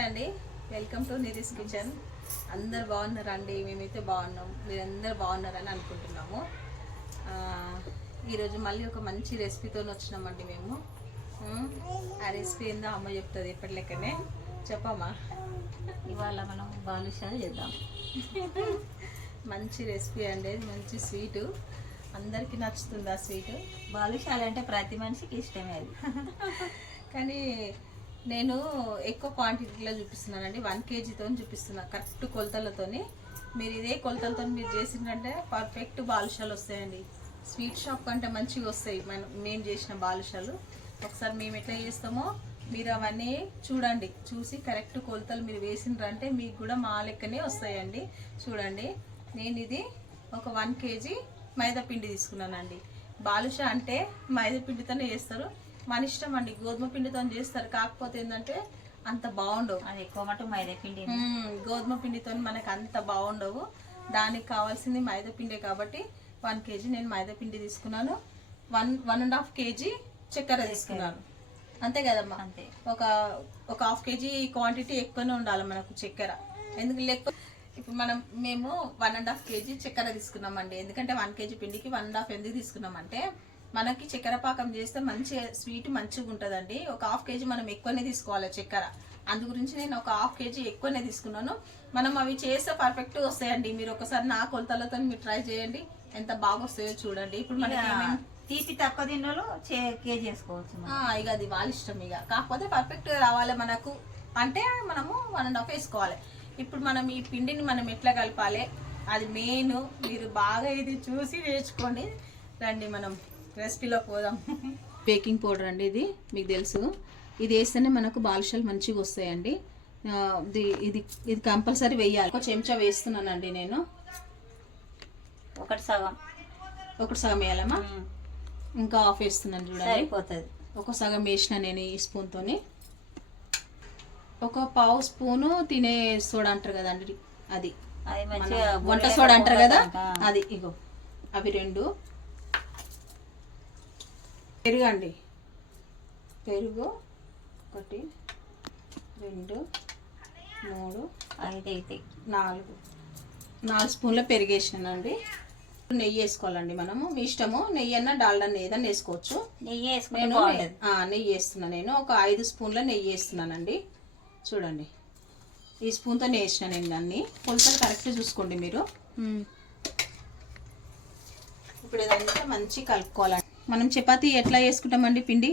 అండి welcome to నిరీస్ kitchen. అందరు బాగున్నారండి? మేమైతే బాగున్నాం, మీరందరూ బాగున్నారని అనుకుంటున్నాము. ఈరోజు మళ్ళీ ఒక మంచి రెసిపీతో వచ్చినామండి మేము. ఆ రెసిపీ ఏందో అమ్మ చెప్తుంది ఎప్పటి లెక్కనే. చెప్పమ్మా. ఇవాళ మనం బాలుషాలు చేద్దాం. మంచి రెసిపీ అండి, మంచి స్వీటు. అందరికీ నచ్చుతుంది ఆ స్వీటు. బాలుషాలు అంటే ప్రతి మనిషికి ఇష్టమే అది. కానీ నేను ఎక్కువ క్వాంటిటీలో చూపిస్తున్నానండి. 1 kgతో చూపిస్తున్నా, కరెక్ట్ కొలతలతోని. మీరు ఇదే కొలతలతో మీరు చేసిందంటే పర్ఫెక్ట్ బాలుషాలు వస్తాయండి. స్వీట్ షాప్ కంటే మంచిగా వస్తాయి మేము చేసిన బాలుషాలు. ఒకసారి మేము ఎట్లా చేస్తామో మీరు అవన్నీ చూడండి, చూసి కరెక్ట్ కొలతలు మీరు వేసిండ్రంటే మీకు కూడా మా లెక్కనే వస్తాయండి. చూడండి, నేను ఇది ఒక 1 kg మైదా పిండి తీసుకున్నానండి. బాలుషా అంటే మైదా పిండితోనే చేస్తారు, మన ఇష్టం అండి. గోధుమ పిండితో చేస్తారు, కాకపోతే ఏంటంటే అంత బాగుండవు. అది ఎక్కువ మటు మైదా పిండి. గోధుమ పిండితో మనకు అంత బాగుండవు. దానికి కావాల్సింది మైదా పిండే కాబట్టి 1 kg నేను మైదా పిండి తీసుకున్నాను. 1.5 kg చక్కెర తీసుకున్నాను. అంతే కదమ్మా? అంతే. ఒక 1/2 kg క్వాంటిటీ ఎక్కువనే ఉండాలి మనకు చక్కెర. ఎందుకు లేకపోతే ఇప్పుడు మేము 1.5 kg చక్కెర తీసుకున్నామండి. ఎందుకంటే 1 kg పిండికి 1.5 ఎందుకు తీసుకున్నామంటే మనకి చక్కెర పాకం చేస్తే మంచి స్వీట్ మంచిగా ఉంటుందండి. ఒక 1/2 kg మనం ఎక్కువనే తీసుకోవాలి చక్కెర. అందు గురించి నేను ఒక 1/2 kg ఎక్కువనే తీసుకున్నాను. మనం అవి చేస్తే పర్ఫెక్ట్ వస్తాయండి. మీరు ఒకసారి నా కొలతలతో మీరు ట్రై చేయండి, ఎంత బాగా వస్తాయో చూడండి. ఇప్పుడు మనకి తీపి తక్కువ తిన్నోళ్ళు కేజీ వేసుకోవచ్చు. ఇక అది వాళ్ళ ఇష్టం. ఇక కాకపోతే పర్ఫెక్ట్ రావాలి మనకు అంటే మనము 1.5 వేసుకోవాలి. ఇప్పుడు మనం ఈ పిండిని మనం ఎట్లా కలపాలి అది మెయిన్. మీరు బాగా ఇది చూసి నేర్చుకోండి. రండి మనం రెసిపీలో పోదాం. బేకింగ్ పౌడర్ అండి, ఇది మీకు తెలుసు. ఇది వేస్తేనే మనకు బాలుషాలు మంచిగా వస్తాయండి. ఇది కంపల్సరీ వేయాలి. ఒక చెంచా వేస్తున్నానండి నేను. ఒకటి సగం వేయాలమ్మా. ఇంకా హాఫ్ వేస్తున్నాను చూడండి, అయిపోతుంది. ఒక సగం వేసిన నేను ఈ స్పూన్తోని. ఒక 1/2 స్పూను తినే సోడా అంటారు కదండి, అది వంట సోడా అంటారు కదా, అది. ఇగో అవి 2. పెరుగు అండి, పెరుగు 1 2 3 5 అయితే 4 స్పూన్ల పెరుగు వేసినానండి. నెయ్యి వేసుకోవాలండి మనము, మీ ఇష్టము. నెయ్యి అన్నా డాల్డా ఏదన్నా వేసుకోవచ్చు. నెయ్యి నెయ్యి వేస్తున్నాను నేను. ఒక 5 స్పూన్ల నెయ్యి వేస్తున్నానండి. చూడండి, ఈ స్పూన్తో వేసిన నేను దాన్ని. కొలతలు కరెక్ట్ చూసుకోండి మీరు. ఇప్పుడు ఇదంతా మంచి కలుపుకోవాలండి. మనం చపాతీ ఎట్లా చేసుకుంటామండి పిండి,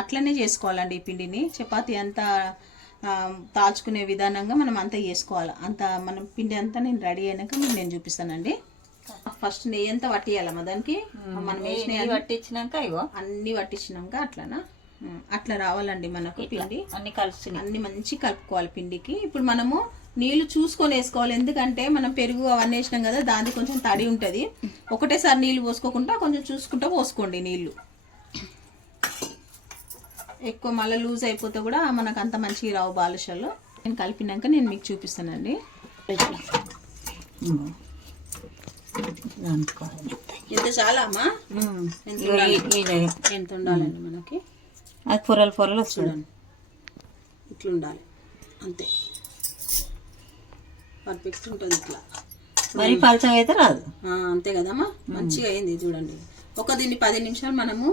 అట్లనే చేసుకోవాలండి. ఈ పిండిని చపాతీ అంతా తాల్చుకునే విధానంగా మనం అంతా చేసుకోవాలి. మనం పిండి అంతా నేను రెడీ అయినాక మీకు నేను చూపిస్తానండి. ఫస్ట్ నెయ్యి అంతా పట్టియాలమ్మా దానికి. మనం పట్టించినాక ఇగో అన్ని పట్టించినాక అట్లా రావాలండి మనకు పిండి. అన్ని మంచి కలుపుకోవాలి పిండికి. ఇప్పుడు మనము నీళ్లు చూసుకొని వేసుకోవాలి, ఎందుకంటే మనం పెరుగు అవన్నీ వేసినాం కదా, దానికి కొంచెం తడి ఉంటుంది. ఒకటేసారి నీళ్లు పోసుకోకుండా కొంచెం చూసుకుంటూ పోసుకోండి నీళ్లు. ఎక్కువ మళ్ళీ లూజ్ అయిపోతే కూడా మనకు అంత మంచిగా రావు బాలుషాలు. నేను కలిపినాక నేను మీకు చూపిస్తానండి. ఎంత చాలా అమ్మా, ఎంత ఉండాలండి మనకి? అది పొరలు చూడండి, ఇట్లా ఉండాలి. అంతే, పర్ఫెక్ట్ ఉంటుంది. ఇట్లా మరి పలచగా అయితే రాదు. అంతే కదమ్మా, మంచిగా అయింది. చూడండి, దీన్ని 10 నిమిషాలు మనము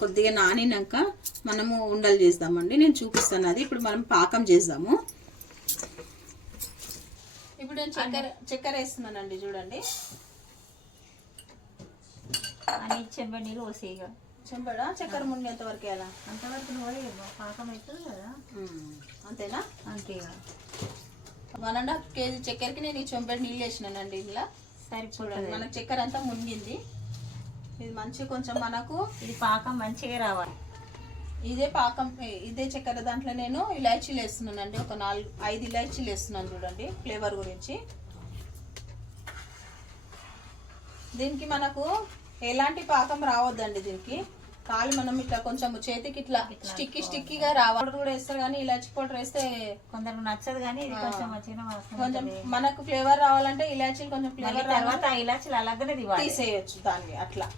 కొద్దిగా నానినాక మనము ఉండలు చేద్దామండి. నేను చూపిస్తాను అది. ఇప్పుడు మనం పాకం చేద్దాము. ఇప్పుడు నేను చక్కెర వేస్తున్నానండి. చూడండి, అన్ని చెంబడి నీళ్ళు పోసేయగా. చెంబడా చక్కెర మునిగేంత వరకు వేయాలా? అంతవరకు నువ్వు పాకం అవుతుంది కదా. అంతేనా? అంతేగా. 1.5 kg చక్కెరకి నేను ఈ చెంబడి నీళ్ళు వేసినానండి. ఇలా చూడండి, మనకు చక్కెర అంతా మునిగింది. ఇది మంచి కొంచెం మనకు ఇది పాకం మంచిగా రావాలి. ఇదే పాకం, ఇదే చక్కెర దాంట్లో నేను ఇలాచీలు వేస్తున్నానండి. ఒక 4-5 ఇలాచీలు వేస్తున్నాను. చూడండి, ఫ్లేవర్ గురించి. దీనికి మనకు ఎలాంటి పాకం రావద్దండి. దీనికి కాలు మనం ఇట్లా కొంచెం చేతికి ఇట్లా స్టిక్కీగా రావాలి కూడా వేస్తారు. కానీ ఇలాచి పౌడర్ వేస్తే కొందరికి నచ్చదు, కానీ ఇది కొంచెం మనకు ఫ్లేవర్ రావాలంటే ఇలాచీలు కొంచెం ఫ్లేవర్ తర్వాత ఇలాచీలు అలాగనే తీసేయచ్చు దాన్ని. అట్లా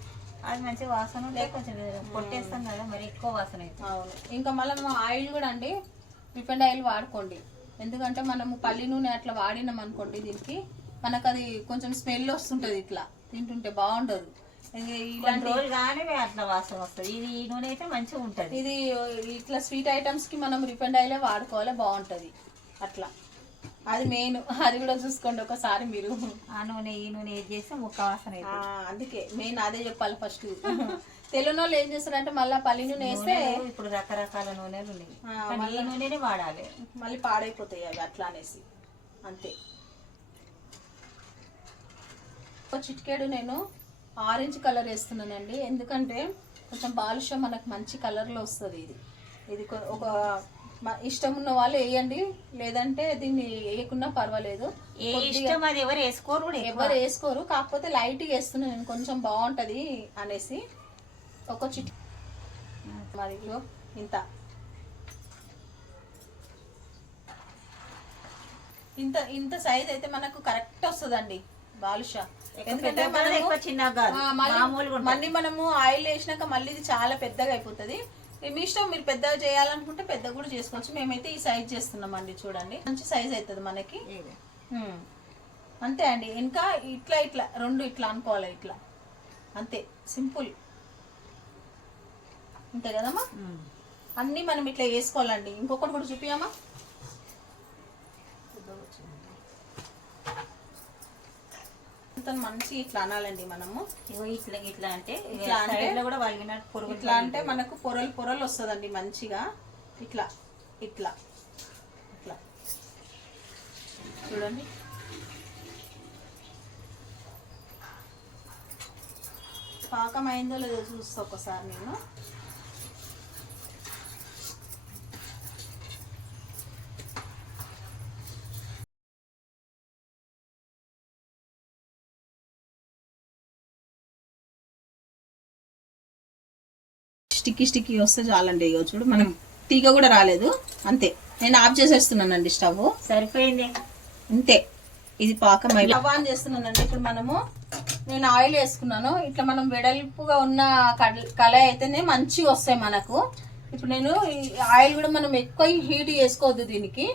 అది మంచి వాసన కొంచెం పొట్టేస్తాం కదా, మరి ఎక్కువ వాసన అవుతుంది. అవును. ఇంకా మళ్ళీ ఆయిల్ కూడా అండి రిఫైండ్ ఆయిల్ వాడుకోండి. ఎందుకంటే మనము పల్లి నూనె అట్లా వాడినాం అనుకోండి దీనికి మనకు అది కొంచెం స్మెల్ వస్తుంటుంది, ఇట్లా తింటుంటే బాగుండదు. ఇలాంటి రోజులు కానీ అట్లా వాసన వస్తుంది. ఇది ఈ నూనె అయితే మంచిగా ఉంటుంది. ఇది ఇట్లా స్వీట్ ఐటమ్స్ కి మనం రిఫైండ్ ఆయిలే వాడుకోవాలి, బాగుంటుంది అట్లా. అది మెయిన్, అది కూడా చూసుకోండి ఒకసారి మీరు. ఆ నూనె ఈ నూనె ఏది చేస్తే ముక్క వాసన అయితే. అందుకే మెయిన్ అదే చెప్పాలి ఫస్ట్. తెలియని వాళ్ళు ఏం చేస్తారంటే మళ్ళీ పల్లి నూనె వేస్తే ఇప్పుడు రకరకాల నూనెలు ఉన్నాయి, ఈ నూనెనే వాడాలి, మళ్ళీ పాడైపోతాయి అవి అట్లా అనేసి. అంతే. చిటికేడు నేను ఆరెంజ్ కలర్ వేస్తున్నానండి, ఎందుకంటే కొంచెం బాలుషా మనకు మంచి కలర్లో వస్తుంది. ఇది ఒక ఇష్టం ఉన్న వాళ్ళు వేయండి, లేదంటే దీన్ని వేయకున్నా పర్వాలేదు. ఎవరు వేసుకోరు, కాకపోతే లైట్గా వేస్తున్నాను నేను, కొంచెం బాగుంటుంది అనేసి. ఒక చిట్ మరిలో ఇంత ఇంత ఇంత సైజ్ అయితే మనకు కరెక్ట్ వస్తుందండి బాలుషా. ఎందుకంటే మళ్ళీ మనము ఆయిల్ వేసినాక మళ్ళీ ఇది చాలా పెద్దగా అయిపోతుంది. మీ ఇష్టం, మీరు పెద్దగా చేయాలనుకుంటే పెద్దగా కూడా చేసుకోవచ్చు. మేమైతే ఈ సైజ్ చేస్తున్నామండి, చూడండి మంచి సైజ్ అవుతుంది మనకి. అంతే అండి. ఇంకా ఇట్లా ఇట్లా రెండు ఇట్లా అనుకోవాలి, ఇట్లా అంతే, సింపుల్. అంతే కదమ్మా, అన్నీ మనం ఇట్లా వేసుకోవాలండి. ఇంకొకటి కూడా చూపియమ్మా. మంచి ఇట్లా అనాలండి మనము. ఇట్లా ఇట్లా అంటే ఇట్లా అంటే కూడా వలిగినట్టు పొరుగు, ఇట్లా అంటే మనకు పొరలు పొరలు వస్తుందండి మంచిగా. ఇట్లా ఇట్లా ఇట్లా చూడండి. పాకం అయిందో లేదో చూస్తా ఒకసారి నేను. స్టిక్కీ స్టిక్కీ వస్తే చాలండి. ఇక చూడు, మనం తీగ కూడా రాలేదు. అంతే, నేను ఆఫ్ చేసేస్తున్నానండి స్టవ్. సరిపోయింది అంతే. ఇది పాకం స్టవ్ ఆన్ చేస్తున్నానండి. ఇప్పుడు మనము నేను ఆయిల్ వేసుకున్నాను. ఇట్లా మనం వెడల్పుగా ఉన్న కళాయి అయితేనే మంచిగా వస్తాయి మనకు. ఇప్పుడు నేను ఆయిల్ కూడా మనం ఎక్కువ హీట్ చేసుకోవద్దు దీనికి.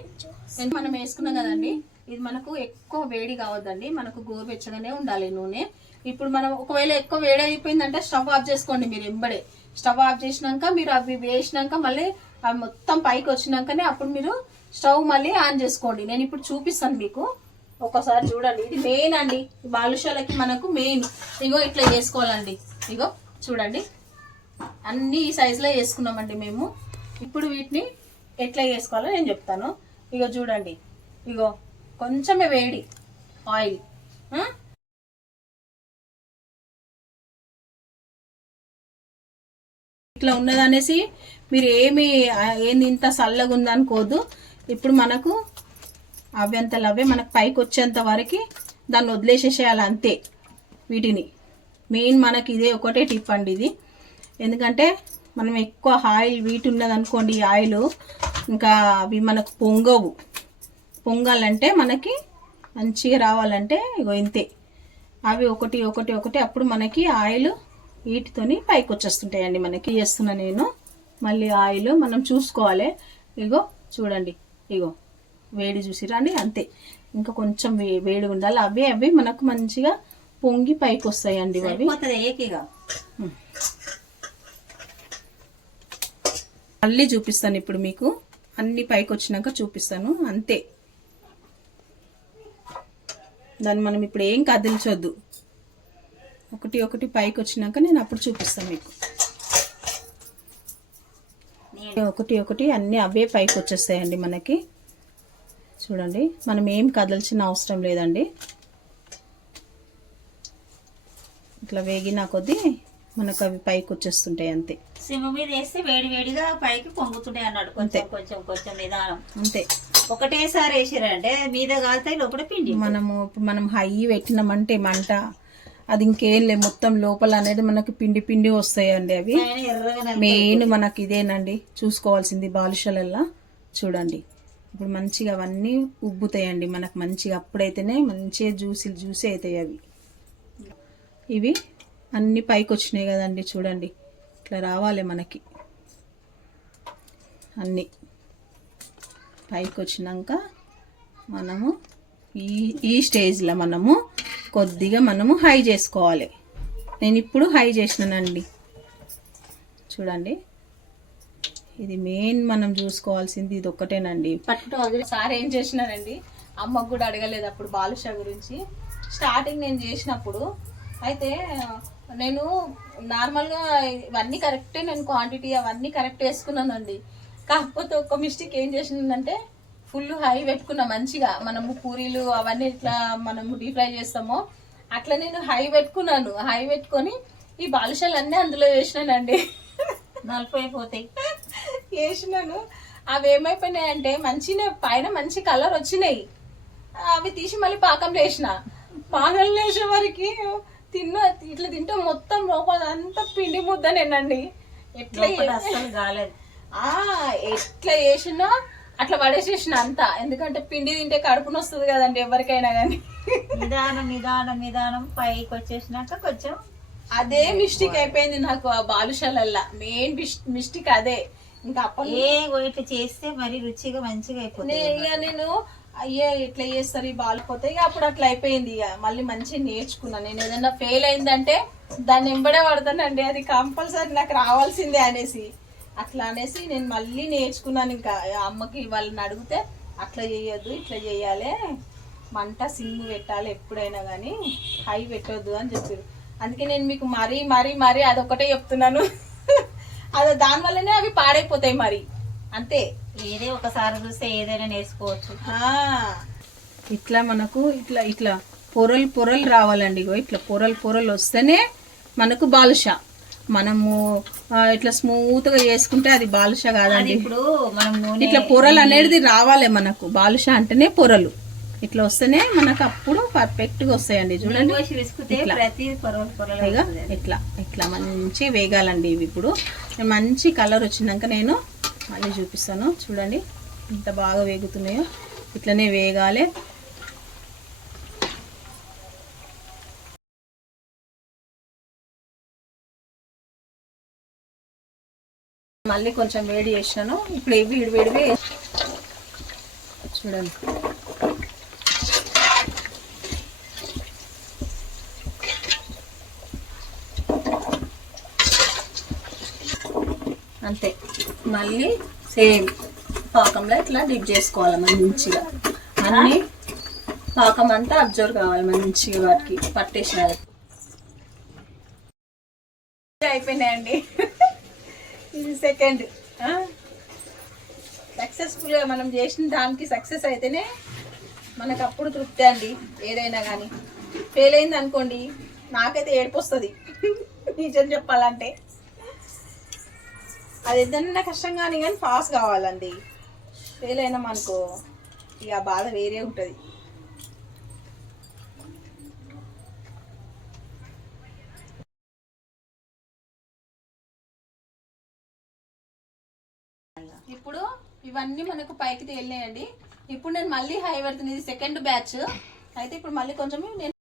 మనం వేసుకున్నాం కదండి, ఇది మనకు ఎక్కువ వేడి కావద్దండి, మనకు గోరువెచ్చగానే ఉండాలి నూనె. ఇప్పుడు మనం ఒకవేళ ఎక్కువ వేడి అయిపోయిందంటే స్టవ్ ఆఫ్ చేసుకోండి మీరు ఎంబడే. స్టవ్ ఆఫ్ చేసినాక మీరు అవి వేసినాక మళ్ళీ అవి మొత్తం పైకి వచ్చినాకనే అప్పుడు మీరు స్టవ్ మళ్ళీ ఆన్ చేసుకోండి. నేను ఇప్పుడు చూపిస్తాను మీకు, ఒకసారి చూడండి. ఇది మెయిన్ అండి, బాలుషాలకి మనకు మెయిన్. ఇగో ఇట్లా చేసుకోవాలండి. ఇగో చూడండి, అన్ని ఈ సైజులో వేసుకున్నామండి మేము. ఇప్పుడు వీటిని ఎట్లా చేసుకోవాలో నేను చెప్తాను. ఇగో చూడండి, ఇగో కొంచెమే వేడి ఆయిల్. ఇట్లా ఉన్నదనేసి మీరు ఏంది ఇంత చల్లగా ఉందనుకోవద్దు. ఇప్పుడు మనకు అవ్యంతలు అవే మనకు పైకి వచ్చేంత వరకు దాన్ని వదిలేసేసేయాలి అంతే. వీటిని మెయిన్ మనకి ఇదే ఒకటే టిప్ అండి ఇది. ఎందుకంటే మనం ఎక్కువ ఆయిల్ వీటి ఉన్నదనుకోండి, ఈ ఆయిల్ ఇంకా అవి మనకు పొంగాలంటే మనకి మంచిగా రావాలంటే ఇగో ఇంతే. అవి ఒకటి ఒకటి ఒకటి అప్పుడు మనకి ఆయిల్ వీటితోని పైకి వచ్చేస్తుంటాయండి. మనకి చేస్తున్నా నేను మళ్ళీ ఆయిల్ మనం చూసుకోవాలి. ఇగో చూడండి, ఇగో వేడి చూసిరండి, అంతే. ఇంకా కొంచెం వేడి ఉండాలి. అవి మనకు మంచిగా పొంగి పైకి వస్తాయండి. అవి మళ్ళీ చూపిస్తాను ఇప్పుడు మీకు, అన్ని పైకి వచ్చినాక చూపిస్తాను. అంతే, దాన్ని మనం ఇప్పుడు ఏం కదిలించొద్దు. ఒకటి ఒకటి పైకి వచ్చినాక నేను అప్పుడు చూపిస్తాను మీకు. ఒకటి ఒకటి అన్నీ అవే పైకి వచ్చేస్తాయండి మనకి. చూడండి, మనం ఏం కదల్చిన అవసరం లేదండి. ఇట్లా వేగిన కొద్దీ మనకు అవి పైకి వచ్చేస్తుంటాయి అంతే. సిమ్ మీద వేస్తే వేడి వేడిగా పైకి పొంగుతుంటాయి అన్నాడు. కొంచెం కొంచెం కొంచెం నిదానం అంతే. ఒకటేసారి వేసారంటే మీద కాలుతాయి, లోపల పిండి. మనం హై పెట్టినామంటే మంట అది ఇంకేం లేదు, మొత్తం లోపల అనేది మనకి పిండి పిండి వస్తాయండి. అవి మెయిన్ మనకి ఇదేనండి చూసుకోవాల్సింది బాలుషాలల్లా. చూడండి, ఇప్పుడు మంచిగా అవన్నీ ఉబ్బుతాయండి మనకు మంచిగా. అప్పుడైతేనే మంచిగా జ్యూసీ అవుతాయి అవి. ఇవి అన్నీ పైకి వచ్చినాయి కదండి, చూడండి ఇట్లా రావాలి మనకి అన్నీ. పైకి వచ్చినాక మనము ఈ స్టేజ్లో మనము కొద్దిగా మనము హై చేసుకోవాలి. నేను ఇప్పుడు హై చేసినానండి. చూడండి, ఇది మెయిన్ మనం చూసుకోవాల్సింది ఇది ఒక్కటేనండి. సార్ ఏం చేసినానండి, అమ్మకు కూడా అడగలేదు అప్పుడు బాలుషా గురించి. స్టార్టింగ్ నేను చేసినప్పుడు అయితే నేను నార్మల్గా ఇవన్నీ కరెక్టే, నేను క్వాంటిటీ అవన్నీ కరెక్ట్ వేసుకున్నానండి. కాకపోతే ఒక్క మిస్టేక్ ఏం చేసిందంటే ఫుల్ హై పెట్టుకున్నా. మంచిగా మనము పూరీలు అవన్నీ ఇట్లా మనము డీప్ ఫ్రై చేస్తామో అట్లా నేను హై పెట్టుకున్నాను. హై పెట్టుకొని ఈ బాలుషాలు అన్నీ అందులో వేసినానండి. నలిపోయిపోతాయి వేసినాను. అవి ఏమైపోయినాయి అంటే మంచిగా పైన మంచి కలర్ వచ్చినాయి. అవి తీసి మళ్ళీ పాకంలో వేసిన. పాకంలో వేసిన వరకు ఇట్లా తింటే మొత్తం లోపల అంతా పిండి ముద్దనేనండి. ఎట్లా అసలు కాలేదు. ఎట్లా చేసినా అట్లా పడేసేసిన అంతా. ఎందుకంటే పిండి తింటే కడుపుని వస్తుంది కదండి ఎవరికైనా కానీ. నిదానం నిదానం నిదానం పైకి వచ్చేసినాక కొంచెం అదే మిస్టేక్ అయిపోయింది నాకు ఆ బాలుషాలల్లా. మెయిన్ మిస్టేక్ అదే. ఇంకా ఇట్లా చేస్తే మరి రుచిగా మంచిగా అయిపోతుంది. ఇక నేను అయ్యే ఇట్లా చేస్తారు ఈ బాలిపోతే ఇక అప్పుడు అట్లా అయిపోయింది. ఇక మళ్ళీ మంచిగా నేర్చుకున్నాను. నేను ఏదైనా ఫెయిల్ అయిందంటే దాన్ని ఎంబడే పడతానండి, అది కంపల్సరీ నాకు రావాల్సిందే అనేసి. అట్లా అనేసి నేను మళ్ళీ నేర్చుకున్నాను. ఇంకా అమ్మకి వాళ్ళని అడిగితే అట్లా చేయొద్దు, ఇట్లా చేయాలి, మంట సిమ్ పెట్టాలి ఎప్పుడైనా కానీ, హై పెట్టొద్దు అని చెప్పారు. అందుకే నేను మీకు మరీ మరీ మరీ అదొకటే చెప్తున్నాను. అది దానివల్లనే అవి పాడైపోతాయి మరి, అంతే. ఏదే ఒకసారి చూస్తే ఏదైనా నేర్చుకోవచ్చు. ఇట్లా మనకు ఇట్లా ఇట్లా పొరలు పొరలు రావాలండి. ఇట్లా పొరలు వస్తేనే మనకు బాలుషా. మనము ఇట్లా స్మూత్గా చేసుకుంటే అది బాలుషా కాదండి. ఇప్పుడు మనం ఇట్లా పొరలు అనేది రావాలి మనకు. బాలుషా అంటేనే పొరలు ఇట్లా వస్తేనే మనకు అప్పుడు పర్ఫెక్ట్గా వస్తాయండి. చూడండి, ఇట్లా ఇట్లా మంచి వేగాలండి ఇవి. ఇప్పుడు మంచి కలర్ వచ్చినాక నేను మళ్ళీ చూపిస్తాను. చూడండి ఎంత బాగా వేగుతున్నాయో. ఇట్లనే వేగాలి. మళ్ళీ కొంచెం వేడి చేసినాను. ఇప్పుడు వేడివి చూడండి. అంతే. మళ్ళీ సేమ్ పాకంలో ఇట్లా డిప్ చేసుకోవాలి మంచిగా. అన్నీ పాకం అంతా అబ్జర్వ్ కావాలి మంచిగా, వాటికి పట్టేసినారు. అయిపోయినాయండి. ఇది సెకండ్. సక్సెస్ఫుల్గా మనం చేసిన దానికి సక్సెస్ అయితేనే మనకు అప్పుడు తృప్తి అండి. ఏదైనా కానీ ఫెయిల్ అయింది అనుకోండి, నాకైతే ఏడుపు వస్తుంది నిజం చెప్పాలంటే. అది ఏదైనా కష్టంగానే కానీ ఫాస్ట్ కావాలండి. ఫెయిల్ అయినాం అనుకో ఇక బాధ వేరే ఉంటుంది. ఇప్పుడు ఇవన్నీ మనకు పైకి తేలినాయండి. ఇప్పుడు నేను మళ్ళీ హై పెడుతుంది. ఇది సెకండ్ బ్యాచ్ అయితే ఇప్పుడు మళ్ళీ కొంచెం నేను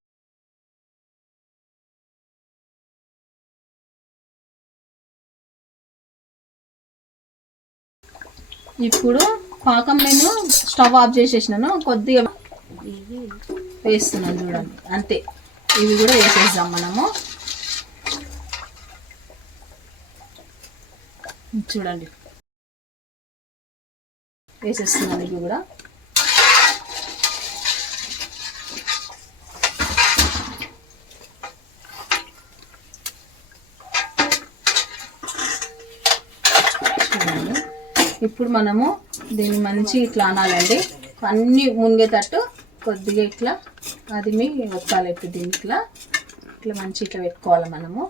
ఇప్పుడు పాకం నేను స్టవ్ ఆఫ్ చేసేసినాను. కొద్దిగా వేస్తున్నాను చూడండి, అంతే. ఇవి కూడా వేసేద్దాం మనము. చూడండి వేసేస్తున్నాను ఇవి కూడా. ఇప్పుడు మనము దీన్ని మంచి ఇట్లా అనాలండి. అన్నీ మునిగేటట్టు కొద్దిగా ఇట్లా అది మీ ఒత్తాలి. ఇప్పుడు దీన్ని ఇట్లా ఇట్లా మంచి ఇట్లా పెట్టుకోవాలి మనము.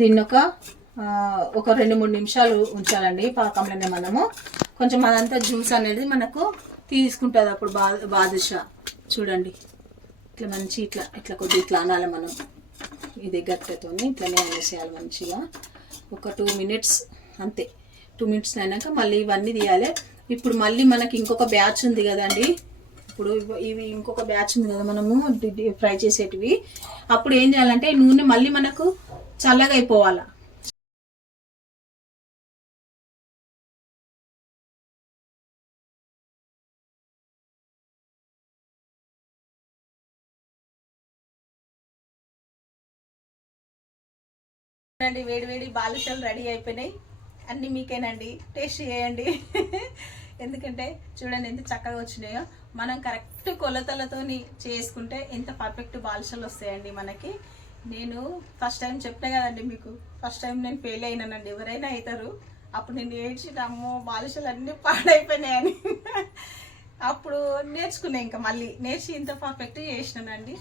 దీన్ని ఒక 2-3 నిమిషాలు ఉంచాలండి పాకంలోనే. మనము కొంచెం అదంతా జ్యూస్ అనేది మనకు తీసుకుంటుంది అప్పుడు బాదుషా. చూడండి ఇట్లా మంచి ఇట్లా ఇట్లా కొద్దిగా ఇట్లా అనాలి మనం. ఇది గట్టెతో ఇట్లనే అనేసేయాలి మంచిగా. ఒక 2 మినిట్స్ అంతే. 2 మినిట్స్ అయినాక మళ్ళీ ఇవన్నీ తీయాలి. ఇప్పుడు మళ్ళీ మనకి ఇంకొక బ్యాచ్ ఉంది కదండి. ఇప్పుడు ఇవి ఇంకొక బ్యాచ్ ఉంది కదా మనము ఫ్రై చేసేటివి. అప్పుడు ఏం చేయాలంటే నూనె మళ్ళీ మనకు చల్లగా అయిపోవాలా. అండి వేడి వేడి బాలుషాలు రెడీ అయిపోయినాయి. అన్నీ మీకేనండి, టేస్ట్ చేయండి. ఎందుకంటే చూడండి ఎంత చక్కగా వచ్చినాయో. మనం కరెక్ట్ కొలతలతోని చేసుకుంటే ఎంత పర్ఫెక్ట్ బాలుషాలు వస్తాయండి మనకి. నేను ఫస్ట్ టైం చెప్పినా కదండి మీకు, ఫస్ట్ టైం నేను ఫెయిల్ అయినానండి. ఎవరైనా అవుతారు. అప్పుడు నేను ఏడ్చి అమ్మో బాలుషాలు అన్నీ పాడైపోయినాయని. అప్పుడు నేర్చుకున్నా, ఇంకా మళ్ళీ నేర్చి ఇంత పర్ఫెక్ట్ చేసినానండి.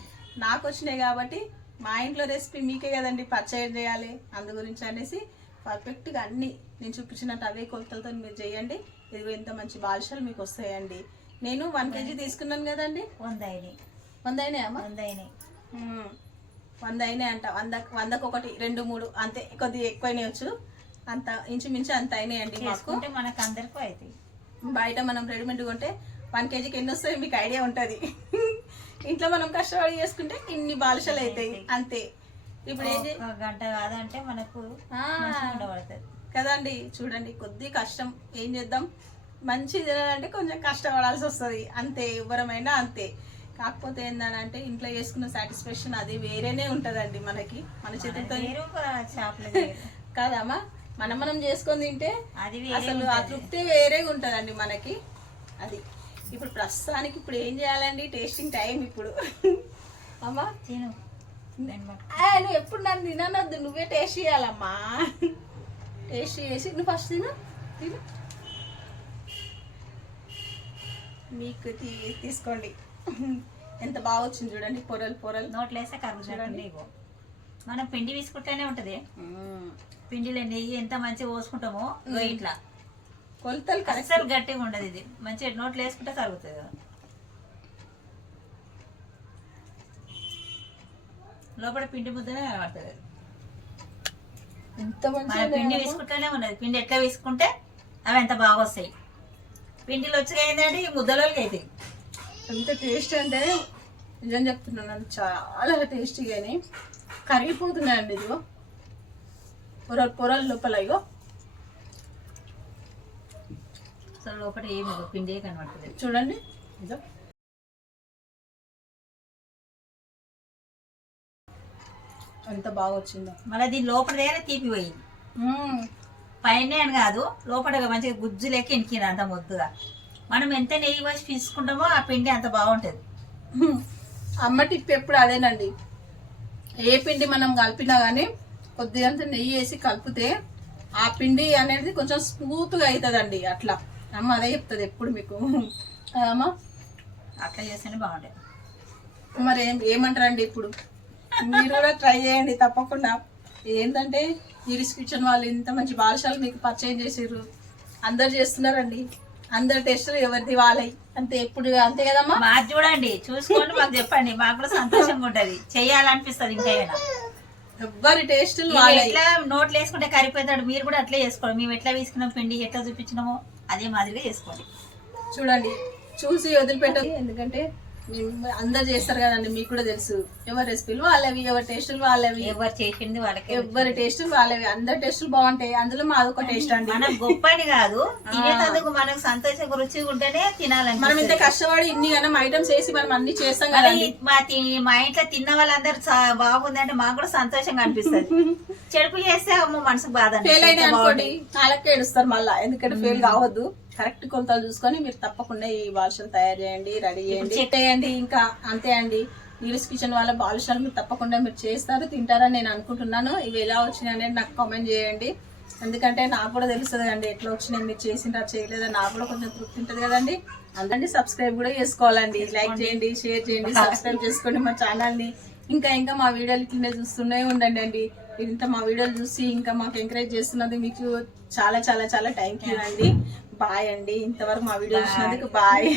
నాకు వచ్చినాయి కాబట్టి మా ఇంట్లో రెసిపీ మీకే కదండి పరిచయం చేయాలి. అందు గురించి అనేసి పర్ఫెక్ట్గా అన్నీ నేను చూపించినట్టు అవే కొలతలతో మీరు చేయండి. ఇదిగో ఇంత మంచి బాలుషాలు మీకు వస్తాయండి. నేను 1 kg తీసుకున్నాను కదండి. 100 అయినాయి. 100 అయినాయమ్మా? 100 అయినాయి. 100 అయినాయి అంట. 100కు 1 2 3 అంతే, కొద్దిగా ఎక్కువైనాయచ్చు. అంత ఇంచుమించు అంత అయినాయండి మాకు. మనకు అందరికీ అవుతాయి. బయట మనం రెడీమేడ్ కొంటే 1 kgకి ఎన్ని వస్తాయి మీకు ఐడియా ఉంటుంది. ఇంట్లో మనం కష్టపడి చేసుకుంటే ఇన్ని బాలుషాలు అవుతాయి అంతే. ఇప్పుడు ఏం గంట కాదంటే మనకు ఉండబడుతుంది కదండి. చూడండి కొద్ది కష్టం, ఏం చేద్దాం, మంచి తినాలంటే కొంచెం కష్టపడాల్సి వస్తుంది అంతే. ఎవరమైనా అంతే. కాకపోతే ఏంటంటే ఇంట్లో చేసుకున్న సాటిస్ఫాక్షన్ అది వేరేనే ఉంటుందండి మనకి. మన చేతులతో కాదమ్మా, మనం చేసుకొని తింటే అసలు ఆ తృప్తి వేరేగా ఉంటుందండి మనకి. అది ఇప్పుడు ప్రస్తుతానికి ఇప్పుడు ఏం చేయాలండి, టేస్టింగ్ టైం ఇప్పుడు. అమ్మా తిను, నువ్వు ఎప్పుడు నన్ను తిననొద్దు, నువ్వే టేస్ట్ చేయాలమ్మా. టేస్ట్ చేసి నువ్వు ఫస్ట్ తిను. మీకు తీసుకోండి. ఎంత బాగా వచ్చింది చూడండి, పొరలు పొరలు నోట్లు వేస్తే కరుగుతుంది. మనం పిండి తీసుకుంటేనే ఉంటది. పిండిలో నెయ్యి ఎంత మంచిగా పోసుకుంటామో ఇట్లా కొలతలు అస్సలు గట్టిగా ఉండదు. ఇది మంచిగా నోట్లు వేసుకుంటే కరుగుతుంది. లోపల పిండి ముద్దనే కనబడుతుంది. పిండి తీసుకుంటూనే ఉన్నది. పిండి ఎట్లా తీసుకుంటే అవి ఎంత బాగా వస్తాయి. పిండిలో వచ్చి ఏంటంటే ఈ ముద్దలోకి అవుతాయి. ఎంత టేస్ట్ అంటే నిజం చెప్తున్నాను, చాలా టేస్టీగానే కరిగిపోతున్నాయండి. ఇదిగో పొరలు పొరలు లోపల, ఇగో అసలు లోపల ఏమి పిండి కనబడుతుంది చూడండి. ఇదో ఎంత బాగా వచ్చిందో. మళ్ళీ దీని లోపల దగ్గర తీపి పోయింది. పైన అని కాదు, లోపల మంచిగా గుజ్జు లెక్క ఎనికింది అంత ముద్దుగా. మనం ఎంత నెయ్యి పోసి తీసుకుంటామో ఆ పిండి అంత బాగుంటుంది. అమ్మ టిప్ ఎప్పుడు అదేనండి, ఏ పిండి మనం కలిపినా కానీ కొద్దిగంత నెయ్యి వేసి కలిపితే ఆ పిండి అనేది కొంచెం స్మూత్గా అవుతుందండి. అట్లా అమ్మ అదే చెప్తుంది ఎప్పుడు మీకు. అమ్మా అట్లా చేస్తేనే బాగుంటుంది. మరి ఏమంటారండి ఇప్పుడు? మీరు కూడా ట్రై చేయండి తప్పకుండా. ఏంటంటే ఈరిస్ కిచెన్ వాళ్ళు ఇంత మంచి బాలుషాలు మీకు పరిచయం చేసారు. అందరు చేస్తున్నారండి, అందరు టేస్టులు ఎవరిది వాళ్ళవి అంతే. ఎప్పుడు అంతే కదమ్మా. మాకు చూడండి, చూసుకోండి, మాకు చెప్పండి, మాకు కూడా సంతోషంగా ఉంటది, చెయ్యాలనిపిస్తుంది. ఇంకైనా ఎవ్వరి టేస్టులు ఎట్లా నోట్లు వేసుకుంటే కరిగిపోతాడు, మీరు కూడా అట్లే చేసుకోండి. మేము ఎట్లా తీసుకున్నాం పిండి, ఎట్లా చూపించినామో అదే మాదిరిగా చేసుకోండి. చూడండి, చూసి వదిలిపెట్టదు. ఎందుకంటే అందరు చేస్తారు కదండి, మీకు కూడా తెలుసు. ఎవరి రెసిపీలు వాళ్ళవి, ఎవరి టేస్టులు వాళ్ళవి, ఎవరు చేసింది వాళ్ళకి, ఎవరి టేస్టులు వాళ్ళవి. అందరి టేస్టులు బాగుంటాయి, అందులో మాది ఒక టేస్ట్ అండి. మనం గొప్ప అని కాదు, తినేందుకు మనకు సంతోషంగా రుచిగా ఉంటేనే తినాలని. మనం ఇంత కష్టపడి ఇన్ని గనం ఐటమ్స్ వేసి మనం అన్ని చేస్తాం కదా. మా ఇంట్లో తిన్న వాళ్ళందరూ బాగుందంటే మాకు కూడా సంతోషంగా అనిపిస్తుంది. చెడుపు చేస్తే అమ్మ మనసుకు బాధ. ఫెయిల్ అయినా అనుకోండి నాలకే ఏడుస్తారు మళ్ళా. ఎందుకంటే ఫెయిల్ కావద్దు. కరెక్ట్ కొలతలు చూసుకొని మీరు తప్పకుండా ఈ బాలుషాలు తయారు చేయండి, రెడీ చేయండి. ఇంకా అంతే అండి, ఈరిస్ కిచెన్ వాళ్ళ బాలుషాలు మీరు తప్పకుండా మీరు చేస్తారు, తింటారని నేను అనుకుంటున్నాను. ఇవి ఎలా వచ్చినాయి అనేది నాకు కామెంట్ చేయండి. ఎందుకంటే నాకు కూడా తెలుస్తుంది అండి ఎట్లా వచ్చినాయి, మీరు చేసిండ్రా చేయలేదా, నాకు కూడా కొంచెం తృప్తి ఉంటుంది కదండి. అందరినీ సబ్స్క్రైబ్ కూడా చేసుకోవాలండి. లైక్ చేయండి, షేర్ చేయండి, సబ్స్క్రైబ్ చేసుకోండి మా ఛానల్ని. ఇంకా మా వీడియోలు కింద చూస్తూనే ఉండండి అండి. ఇంత మా వీడియోలు చూసి ఇంకా మాకు ఎంకరేజ్ చేస్తున్నది మీకు చాలా చాలా చాలా థ్యాంక్ యూ అండి. బాయ్ అండి. ఇంతవరకు మా వీడియో చూసినందుకు బాయ్.